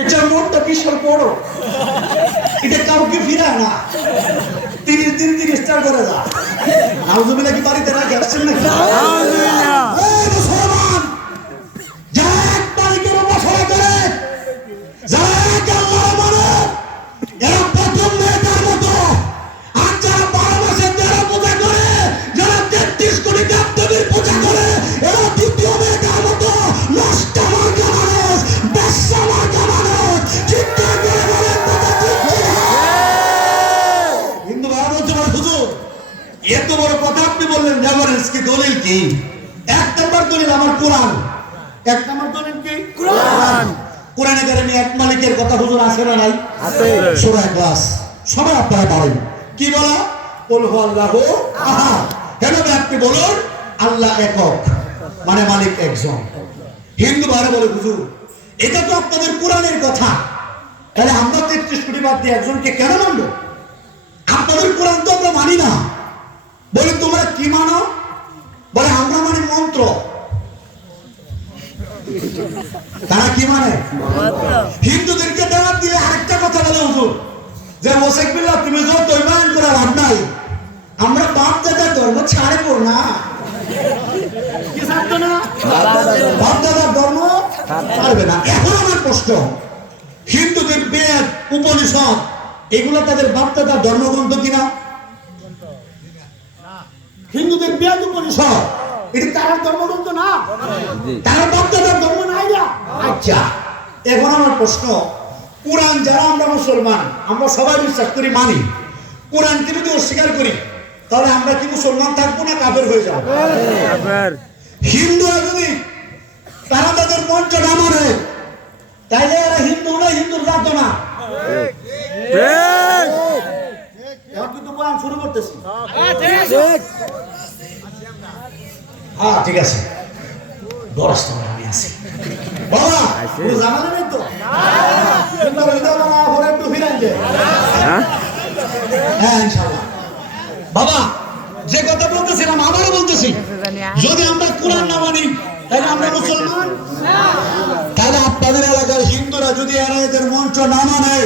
এটা মনটা বিশাল বড়, এটা কাউকে ফিরায় না। 30 দিন 30টা করে যা। নাউজুবিল্লাহ কি বাড়িতে রাখি আসছেন নাকি? এই মুসলমান, যারা এক তারিখের উপাসনা করে, যারা এক আল্লাহ মানে, এরা প্রথম মেয়েটার মতো। আর যারা 12 মাসে 13 পূজা করে, যারা 33 কোটি দেবদেবীর পূজা করে, এরা দ্বিতীয় মেয়েটার মতো। নষ্ট মার্কা মানুষ, বেশ্যা মার্কা মানুষ। চিৎকার করে বলেন কথা ঠিক কিনা? হিন্দু ভাই বলছে বলে হুজুর, এত বড় কথা আপনি বললেন, রেফারেন্স কি, দলিল কি? 1 নম্বর দলিল আমার কোরআন। 1 নম্বর দলিল কি? কোরআন। কোরআনে কারিমে এক মালিকের কথা হুজুর আছে না নাই? আছে। সূরা ইখলাস সবাই আপনারা পারেন। কি বলা? কুল হুয়াল্লাহু আহাদ। এভাবে আপনি বলুন আল্লাহ একক, মানে মালিক একজন। হিন্দু ভাইরা বলে হুজুর, এটা তো আপনাদের কোরআনের কথা, তাহলে আমরা 33 কোটি বাদ দিয়ে একজনকে কেন মানবো? আপনাদের কোরআন তো আমরা মানি না। বলে তোমরা কি মানো? বলে আমরা মানি মন্ত্র। তারা কি মানে? হিন্দুদেরকে দাওয়াত দিয়ে আরেকটা কথা বলে হুজুর, যে মোশেক বিল্লাহ তুমি যত ইমান করে লাভ নাই, আমরা বাপ দাদার ধর্ম ছাড়বো না। কি ছাড়তো না? বাপ দাদার ধর্ম ছাড়বে না। এখন আমার প্রশ্ন, হিন্দুদের বেদ উপনিষদ এগুলো তাদের বাপ দাদার ধর্মগ্রন্থ কিনা? হিন্দুদের বেদ উপনিষদ এটি তার ধর্মগ্রন্থ না, তার বাপ দাদার ধর্ম নাই না। আচ্ছা, এখন আমার প্রশ্ন, কোরআন যারা আমরা মুসলমান, আমরা সবাই বিশ্বাস করি, মানি, কোরআনকে যদি অস্বীকার করি, তাহলে আমরা কি মুসলমান থাকবো না কাফের হয়ে যাবো? হিন্দুরা যদি তারা তাদের মঞ্চ না মানে, তাইলে এরা হিন্দু না, হিন্দুর জাত না। এখন কিন্তু কোরআন শুরু করতেছি। হ্যাঁ ঠিক আছে, বরস্ত আমি আছি বাবা, পুরো জামালে নেই তো? একটু ফিরান যে। হ্যাঁ ইনশাআল্লাহ। বাবা যে কথা বলতেছিলাম আবারও বলতেছি, যদি আমরা কোরআন না মানি তাহলে আমরা মুসলমান। তাহলে আপনাদের এলাকার হিন্দুরা যদি এরা এদের মঞ্চ না মানে,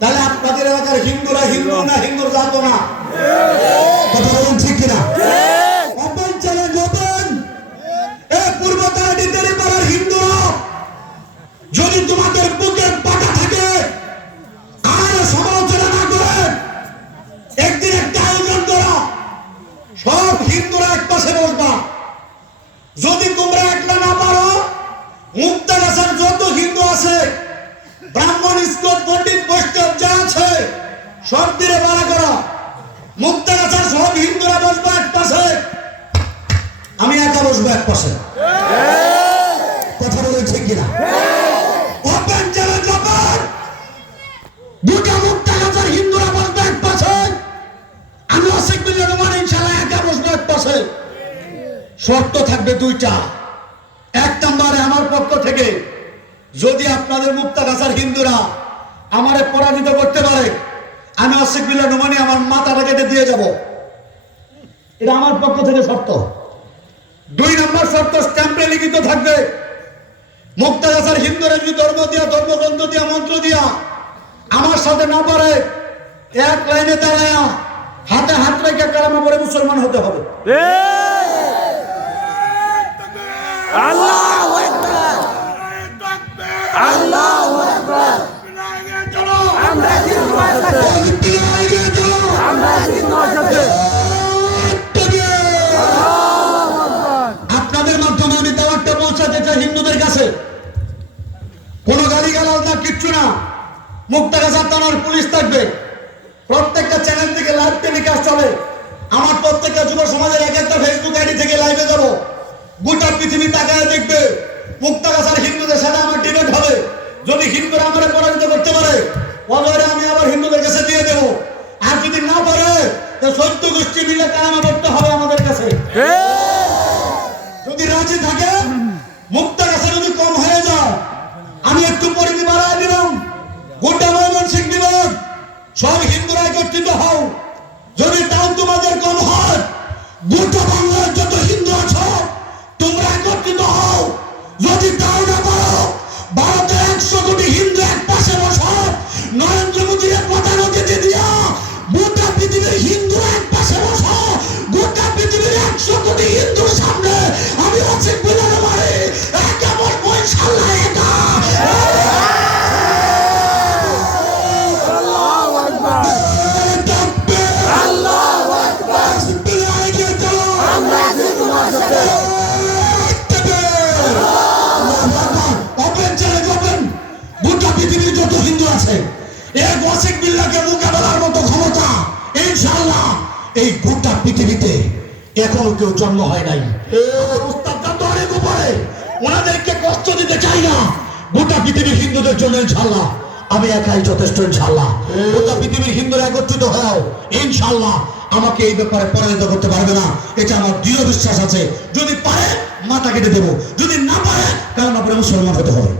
তাহলে আপনাদের এলাকার হিন্দুরা হিন্দু না, হিন্দুর জাত না। কথা বলুন ঠিক কিনা? Open challenge, open. পূর্ব তারাডিতের পাড়ার হিন্দুরা, যদি তোমাদের বুকের পাটা থাকে আর সমালোচনা না করে, একদিন একটা আয়োজন করা, সব হিন্দুরা এক পাশে বসবা। যদি তোমরা একলা না পারো, মুক্তাগাছার যত হিন্দু আছে, ব্রাহ্মণ, স্কট, পণ্ডিত, বৈষ্ণব যা আছে, সব দিনে পাড়া করো। মুক্তাগাছার সব হিন্দুরা বসবো এক পাশে, আমি একা বসবো এক পাশে। কথা বলে ঠিক কিনা? Open challenge, open. দুটা মুক্তাগাছার হিন্দুরা বসবে এক পাশে, আমি মোশেক বিল্লাহ নোমান ইনশাআল্লাহ একা বসবো এক পাশে। শর্ত থাকবে দুইটা। 1 নম্বরে আমার পক্ষ থেকে যদি আপনাদের মুক্তাগাছার হিন্দুরা আমারে পরাজিত করতে পারে, আমি মোশেক বিল্লাহ নোমানী আমার মাথাটা কেটে দিয়ে যাব। এটা আমার পক্ষ থেকে শর্ত। 2 নম্বর শর্ত স্ট্যাম্পে লিখিত থাকবে, মুক্তাগাছার হিন্দুরা যদি ধর্ম দিয়া, ধর্মগ্রন্থ দিয়া, মন্ত্র দিয়া আমার সাথে না পারে, এক লাইনে দাঁড়ায়া হাতে হাত রেখে কালেমা পড়ে মুসলমান হতে হবে। আল্লাহু আকবার, আল্লাহু আকবার। আমরা জিন্দাবাদ, আমরা জিন্দাবাদ। আপনাদের মাধ্যমে আমি দাওয়াতটা পৌঁছাতে চাই হিন্দুদের কাছে। কোন গালিগালাজ না, কিচ্ছু না। মুক্তাগাছা থানার পুলিশ থাকবে, প্রত্যেকটা চ্যানেল থেকে লাইভ টেলিকাস্ট চলে। আমার প্রত্যেকটা যুব সমাজের এক একটা ফেসবুক আইডি থেকে লাইভে যাব। গোটা পৃথিবী তাকায় দেখবে, মুক্তাগাছার হিন্দুদের সাথে আমার ডিবেট হবে। যদি হিন্দুরা আমাদের পরাজিত করতে পারে, অজরে আমি আবার হিন্দুদের কাছে দিয়ে দেব। আর যদি না পারে, তো 14 গোষ্ঠী মিলে কালেমা পড়তে হবে আমাদের কাছে। যদি রাজি থাকে, মুক্তাগাছা যদি কম হয়ে যায়, আমি একটু পরিধি বাড়ায় দিলাম। গোটা ময়মনসিংহ বিভাগ সব হিন্দুরা একত্রিত হও। যদি তাও তোমাদের কম হয়, গোটা বাংলার যত হিন্দু আছো তোমরা একত্রিত হও। যদি তাও না পারো, ভারতের পৃথিবীর যত হিন্দু আছে এই ওয়াসিক বিল্লাহকে মোকাবেলার মতো ক্ষমতা ইনশাআল্লাহ এই গোটা পৃথিবীতে এখনো কেউ জন্ম হয় নাই। উস্তাদরা তো অনেক উপরে, ওনাদেরকে কষ্ট দিতে চাই না। গোটা পৃথিবীর হিন্দুদের জন্য ইনশাআল্লাহ আমি একাই যথেষ্ট। ইনশাআল্লাহ গোটা পৃথিবীর হিন্দুরা একত্রিত হও, ইনশাআল্লাহ আমাকে এই ব্যাপারে পরাজিত করতে পারবে না, এটা আমার দৃঢ় বিশ্বাস আছে। যদি পারে মাথা কেটে দেবো, যদি না পারে কারণ আপনার মুসলমান হতে হবে।